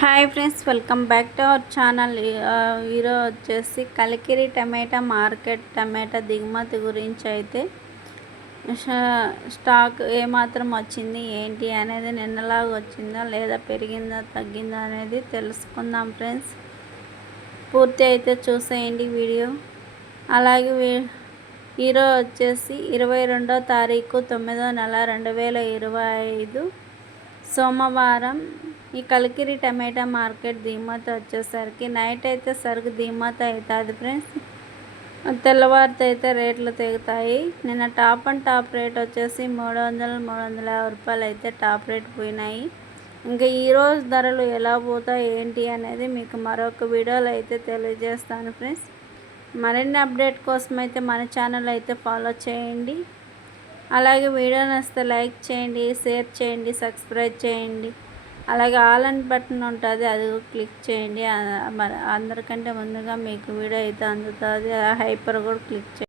Hi friends, welcome back to our channel. ఈరోజు వచ్చేసి కలికిరి టమాటా market టమాటా దిగుమతి గురించి అయితే స్టాక్ ఏమాత్రం వచ్చింది ఏంటి అనేది, నిన్నలాగా వచ్చిందా లేదా పెరిగిందా తగ్గిందా అనేది తెలుసుకుందాం ఫ్రెండ్స్. పూర్తి అయితే చూసేయండి వీడియో. అలాగే ఈరోజు వచ్చేసి 22వ తారీఖు 9వ నెల 2025 సోమవారం. ఈ కలికిరి టమాటా మార్కెట్ దిగుమతి వచ్చేసరికి నైట్ అయితే సరుకు దిగుమతి అవుతుంది ఫ్రెండ్స్. తెల్లవారితో అయితే రేట్లు తెగుతాయి. నిన్న టాప్ అండ్ టాప్ రేట్ వచ్చేసి 350 రూపాయలు అయితే టాప్ రేట్ పోయినాయి. ఇంకా ఈరోజు ధరలు ఎలా పోతాయి ఏంటి అనేది మీకు మరొక వీడియోలో అయితే తెలియజేస్తాను ఫ్రెండ్స్. మరిన్ని అప్డేట్ కోసం అయితే మన ఛానల్ అయితే ఫాలో చేయండి. అలాగే వీడియో నచ్చితే లైక్ చేయండి, షేర్ చేయండి, సబ్స్క్రైబ్ చేయండి. అలాగే ఆల్ అండ్ బటన్ ఉంటుంది, అది క్లిక్ చేయండి. అందరికంటే ముందుగా మీకు వీడియో అయితే అందుతుంది. హైపర్ కూడా క్లిక్ చేయండి.